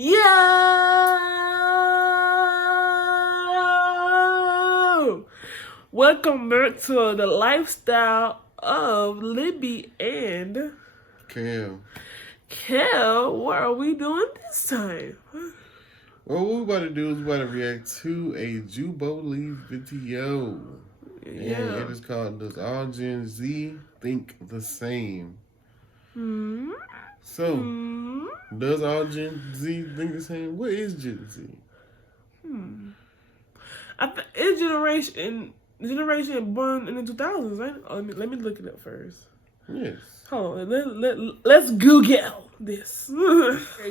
Yo! Welcome back to the lifestyle of Libby and Cam. Kel. What are we doing this time? Well, what we about to do is we about to react to a Jubilee video. And it is called Does All Gen Z Think the Same? So, does all Gen Z think the same? What is Gen Z? It's generation born in the 2000s, right? Oh, let me look it up first. Yes. Hold on, let's Google this.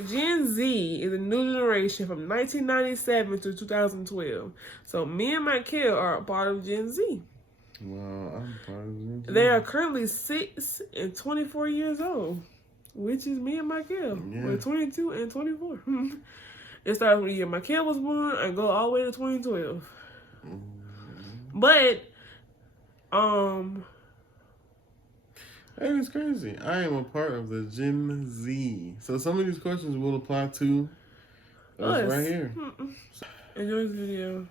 Gen Z is a new generation from 1997 to 2012. So me and Michael are a part of Gen Z. Well, I'm part of Gen Z. They are currently 6 and 24 years old, which is me and Michael. Yeah. We're 22 and 24. It started when the year Michael was born and go all the way to 2012. But, That is crazy. I am a part of the Gen Z. So some of these questions will apply to us right here. Enjoy this video.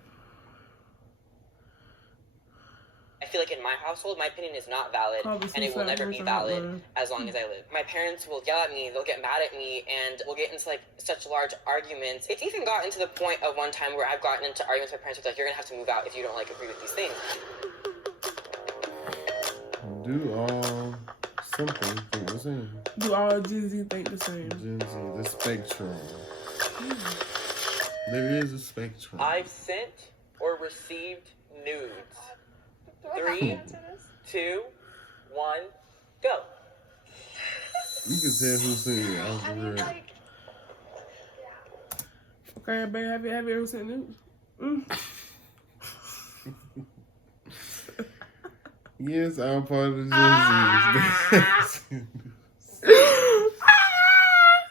I feel like in my household, my opinion is not valid, and it will never be valid as long as I live. My parents will yell at me, they'll get mad at me, and we'll get into like such large arguments. It's even gotten to the point of one time where I've gotten into arguments with my parents, like, you're gonna have to move out if you don't like agree with these things. Do all something think the same? Do all Gen Z think the same? Gen Z, the spectrum. There is a spectrum. I've sent or received nudes. 3, 2, 1, go. You can tell who's singing it. Okay, babe, have you ever sent nudes? Yes, I'm part of the Gen Z.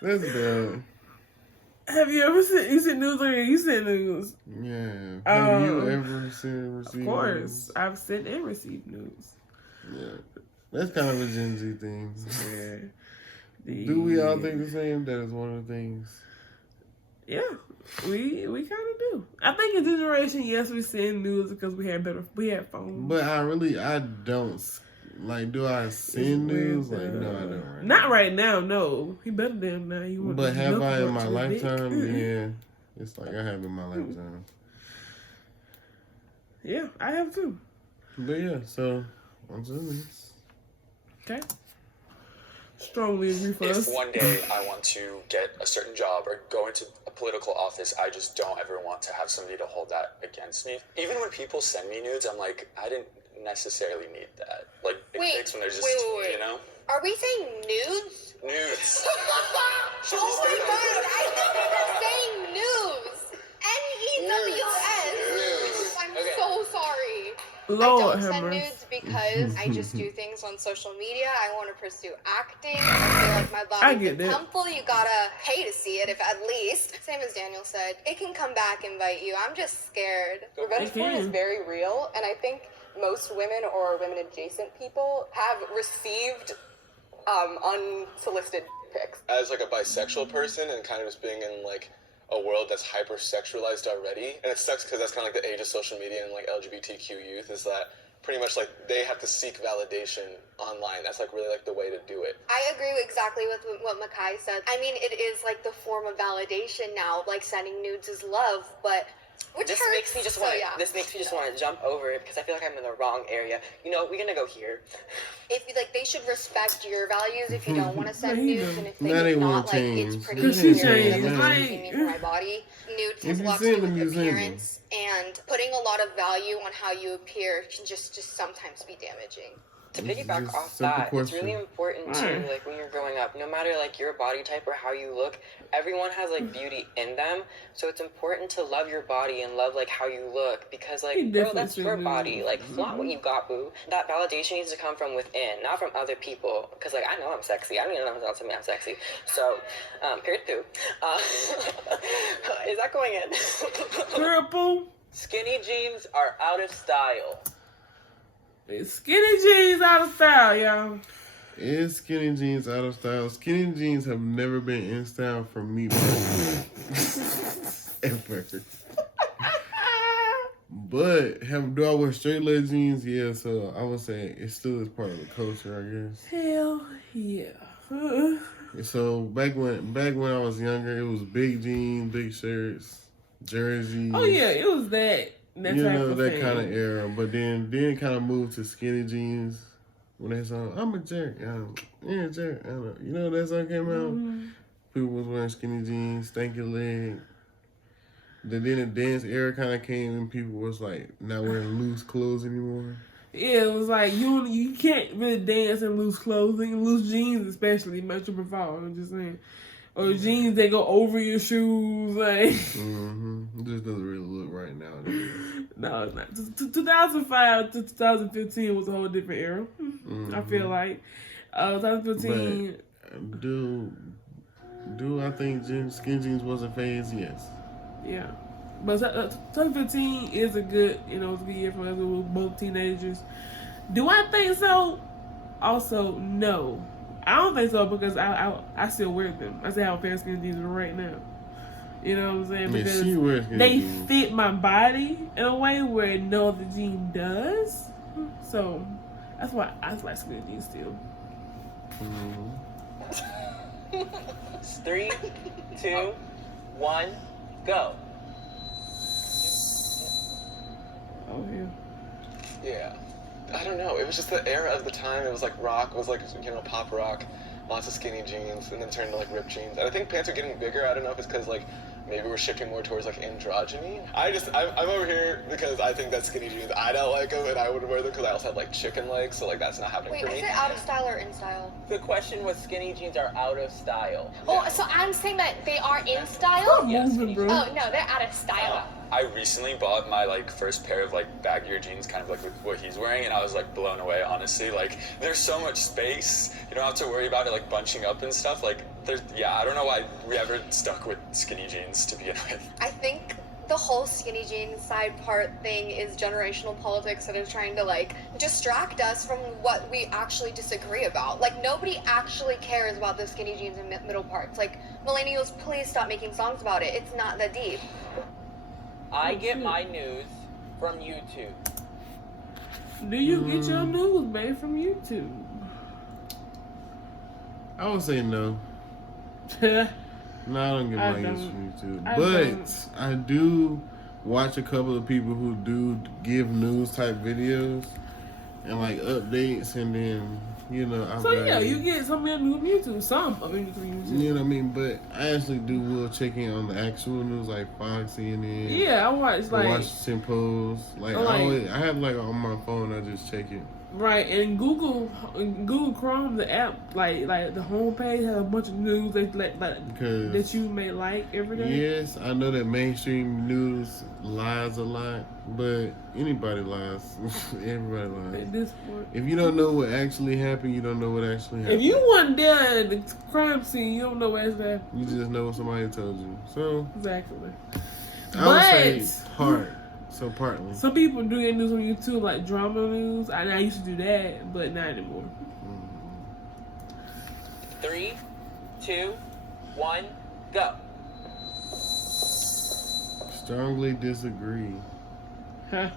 That's bad. Have you ever sent nudes or you sent nudes? Yeah. Have you ever sent or received? Of course. Nudes? I've sent and received nudes. Yeah. That's kind of a Gen Z thing. Yeah. Do we all think the same? That is one of the things. Yeah. We kind of do. I think in this generation, yes, we send nudes because we had phones. But I don't. Like, do I send nudes? Like, no, I don't. Not right now, no. He better than now. But have I in my lifetime? Yeah. It's like I have in my lifetime. Yeah, I have too. But yeah, so, on to the next. Okay. Strongly agree for us. If one day I want to get a certain job or go into a political office, I just don't ever want to have somebody to hold that against me. Even when people send me nudes, I'm like, I didn't necessarily need that. Like, it takes when they're just, you know? Are we saying nudes? Nudes. Oh my god, I thought we were saying news. N-E-W-S. I'm so sorry. Lord I don't send mercy. nudes because I just do things on social media. I want to pursue acting. I feel like my body's a temple. You gotta pay to see it, if at least. Same as Daniel said, it can come back and bite you. I'm just scared. Revenge porn is very real, and I think most women or women adjacent people have received unsolicited pics. As like a bisexual person and kind of just being in like a world that's hyper-sexualized already, and it sucks because that's kind of like the age of social media and like LGBTQ youth, is that pretty much like they have to seek validation online. That's like really like the way to do it. I agree exactly with what Makai said. I mean, it is like the form of validation now. Like sending nudes is love, but This makes me just want to jump over it because I feel like I'm in the wrong area. You know, we're gonna go here. If you like, they should respect your values if you don't want to send nudes, and if they Now they do wanna not, like, it's change. pretty Cause she clear that changed. this is me for my body. Nudes has a lot to do with appearance, and putting a lot of value on how you appear can just sometimes be damaging. To piggyback off that, it's really important too, like when you're growing up, no matter like your body type or how you look, everyone has like beauty in them. So it's important to love your body and love like how you look, because like, bro, that's your body. Like, flaunt what you got, boo. That validation needs to come from within, not from other people. Because like, I know I'm sexy. I don't even know if I'm sexy. So, period poo. Is that going in? Purple. Skinny jeans are out of style. Skinny jeans out of style, y'all. Is skinny jeans out of style? Skinny jeans have never been in style for me ever. But do I wear straight leg jeans? Yeah, so I would say it still is part of the culture, I guess. Hell yeah. So back when I was younger, it was big jeans, big shirts, jerseys. Oh yeah, it was that that kind of era. But then kind of moved to skinny jeans. When that song, I'm a jerk. Yeah, jerk. I don't know. You know that song came out? Mm-hmm. People was wearing skinny jeans, stanky leg. Then the dance era kind of came and people was like not wearing loose clothes anymore. Yeah, it was like you can't really dance in loose clothing, loose jeans especially. Much of I'm just saying, or jeans that go over your shoes, like. It just doesn't really look right now. No, it's not. 2005 to 2015 was a whole different era. I feel like 2015. But do I think skinny jeans was a phase? Yes. Yeah, but 2015 is a good, it's a good year for us. We were both teenagers. Do I think so? Also, no. I don't think so because I still wear them. I still have a pair of skinny jeans right now. You know what I'm saying? Because they fit my body in a way where no other jean does. So that's why I like skinny jeans still. 3, 2, 1, go. Oh yeah. Yeah. I don't know. It was just the era of the time. It was like rock. It was like, pop rock. Lots of skinny jeans, and then turned to like ripped jeans. And I think pants are getting bigger. I don't know if it's because like maybe we're shifting more towards like androgyny. I'm over here because I think that skinny jeans, I don't like them, and I would wear them because I also have like chicken legs, so like that's not happening for me. Wait, is it out of style or in style? The question was skinny jeans are out of style. Oh, so I'm saying that they are in style? Yes. Oh no, they're out of style. I recently bought my like first pair of like baggier jeans, kind of like with what he's wearing, and I was like blown away. Honestly, like there's so much space. You don't have to worry about it like bunching up and stuff. Like I don't know why we ever stuck with skinny jeans to begin with. I think the whole skinny jeans side part thing is generational politics that is trying to like distract us from what we actually disagree about. Like nobody actually cares about the skinny jeans and middle parts. Like millennials, please stop making songs about it. It's not that deep. I get my news from YouTube. Do you get your news, man, from YouTube? I would say no. No, I don't get my news from YouTube. But I do watch a couple of people who do give news type videos and like updates, and then you get some of your news from YouTube, some of it from YouTube. You know what I mean? But I actually will check in on the actual news, like Fox, CNN. Yeah, I watch like Washington Post. Like I have like on my phone, I just check it. Right, and Google Chrome, the app, like the homepage has a bunch of news that you may like every day. Yes, I know that mainstream news lies a lot, but anybody lies. Everybody lies. At this point, if you don't know what actually happened, you don't know what actually happened. If you weren't there at the crime scene, you don't know what actually happened. You just know what somebody told you. So exactly. I would say part. So partly. Some people do get news on YouTube, like drama news. I used to do that, but not anymore. 3, 2, 1, go. Strongly disagree. Huh.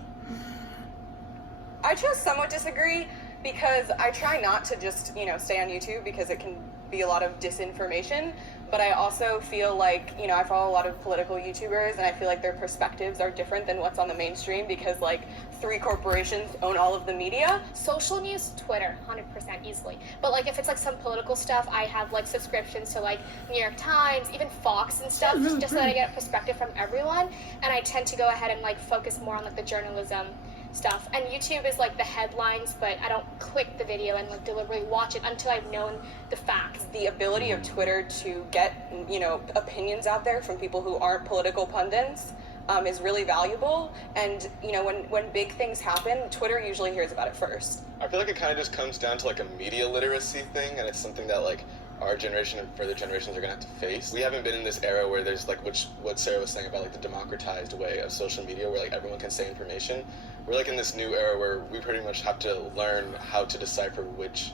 I just somewhat disagree because I try not to just, stay on YouTube because it can be a lot of disinformation. But I also feel like, I follow a lot of political YouTubers, and I feel like their perspectives are different than what's on the mainstream because, 3 corporations own all of the media. Social news, Twitter, 100% easily. But, if it's, some political stuff, I have, subscriptions to, New York Times, even Fox and stuff, just so that I get a perspective from everyone. And I tend to go ahead and, focus more on, the journalism stuff. And YouTube is, the headlines, but I don't click the video and, deliberately watch it until I've known the facts. The ability of Twitter to get, opinions out there from people who aren't political pundits is really valuable. And, when big things happen, Twitter usually hears about it first. I feel like it kind of just comes down to, a media literacy thing, and it's something that, our generation and further generations are going to have to face. We haven't been in this era where there's, what Sarah was saying about, the democratized way of social media where, everyone can say information. We're, in this new era where we pretty much have to learn how to decipher which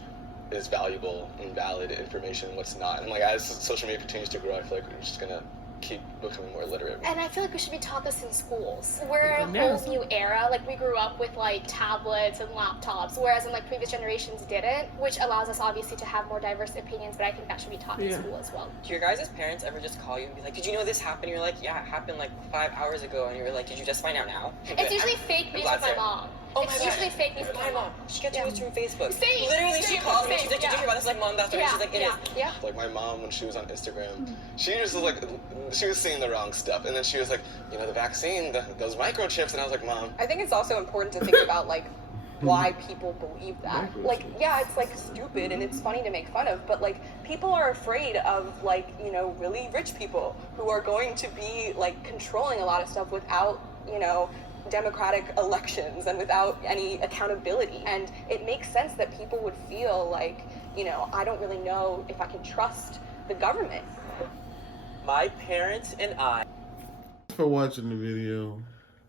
is valuable and valid information and what's not. And like as social media continues to grow, I feel like we're just gonna keep becoming more literate. And I feel like we should be taught this in schools. We're in a whole new era. Like, we grew up with, like, tablets and laptops, whereas in, like, previous generations didn't, which allows us, obviously, to have more diverse opinions, but I think that should be taught in school as well. Do your guys' parents ever just call you and be like, did you know this happened? And you're like, yeah, it happened, like, 5 hours ago. And you're like, did you just find out now? It's usually fake news with my mom. It's usually fake news with my mom. She gets news from Facebook. Same. Literally, she calls me. She's like, did you hear about this? Like, Mom, that's right. She's like, it is. Yeah. Like my mom, when she was on Instagram, she just was like, she was seeing the wrong stuff, and then she was like, you know, the vaccine, those microchips, and I was like, Mom. I think it's also important to think about like why people believe that. Like, yeah, it's like stupid and it's funny to make fun of, but like people are afraid of like, you know, really rich people who are going to be like controlling a lot of stuff without, you know, democratic elections and without any accountability. And it makes sense that people would feel like, you know, I don't really know if I can trust the government. My parents and I. Thanks for watching the video.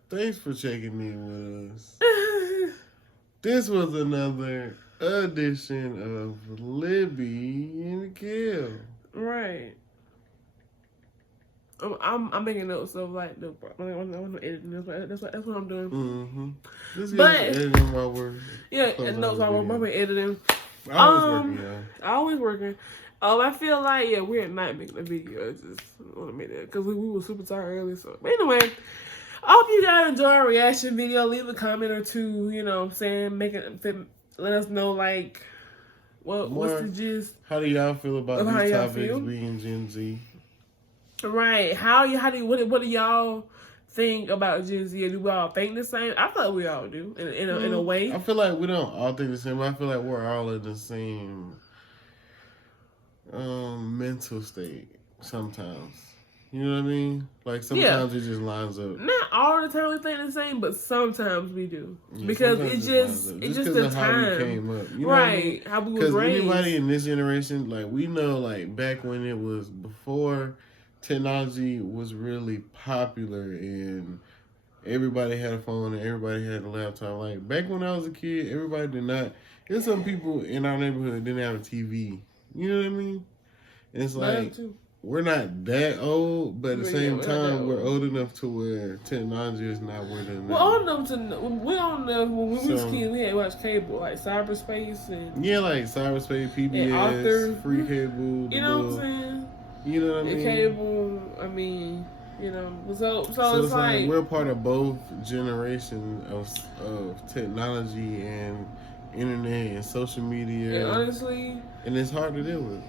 Thanks for checking in with us. This was another edition of Libby and Kill. Right. I'm making notes of like the I'm editing this. That's what I'm doing. Mm-hmm. This is But editing while we're and notes I'm editing. Always working. I feel like we're not making a video. I just want to make that because we were super tired earlier. So but anyway, I hope you guys enjoy our reaction video. Leave a comment or two. You know what I'm saying? Let us know like what's the gist. How do y'all feel about these topics being Gen Z? Right. What do y'all think about Gen Z? Do we all think the same? I feel like we all do in a way. I feel like we don't all think the same, but I feel like we're all in the same mental state sometimes. You know what I mean? Like sometimes it just lines up. Not all the time we think the same, but sometimes we do. Because it's just the time. How we came up. You know right. How we was raised. Because anybody in this generation, like we know like back when it was before technology was really popular and everybody had a phone and everybody had a laptop. Like back when I was a kid, everybody did not. There's some people in our neighborhood didn't have a TV. You know what I mean? And it's like we're not that old, but at the same time, we're old enough to where technology is not where they're We're old enough to know. We're old enough when we was kids. We had watched cable, like cyberspace and like cyberspace, PBS, free cable. You know what I'm saying? You know what I mean? Cable. I mean, you know. So it's like we're part of both generations of technology and internet and social media. And honestly, and it's hard to deal with.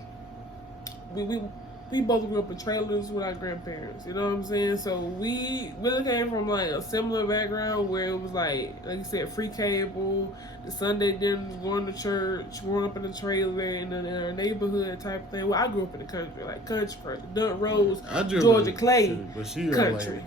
We both grew up in trailers with our grandparents. You know what I'm saying? So we really came from like a similar background where it was like you said, free cable, the Sunday dinners, going to church, growing up in a trailer in our neighborhood type of thing. Well, I grew up in the country, like country first, Dunk Rose, Georgia Clay, but she country.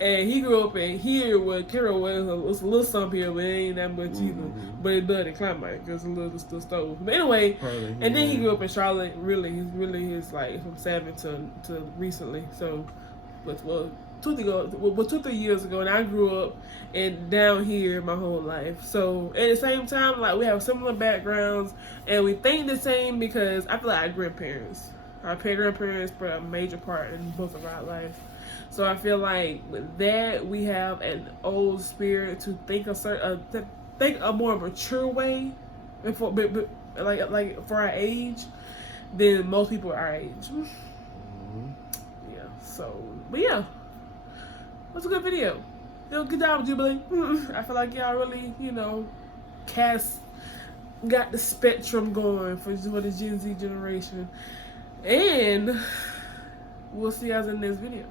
And he grew up in here where Carol was a little sump here, but it ain't that much either. But it does decline because it's a little still stove. But anyway, and then he grew up in Charlotte. Really, he's like from 7 to recently. So, 2-3 years ago, and I grew up and down here my whole life. So at the same time, like we have similar backgrounds and we think the same because I feel like our grandparents play a major part in both of our lives. So I feel like with that we have an old spirit to think a more mature way, for our age than most people our age. Yeah. So, but yeah, that's a good video. Good job, Jubilee. I feel like y'all really, got the spectrum going for the Gen Z generation, and we'll see you guys in the next video.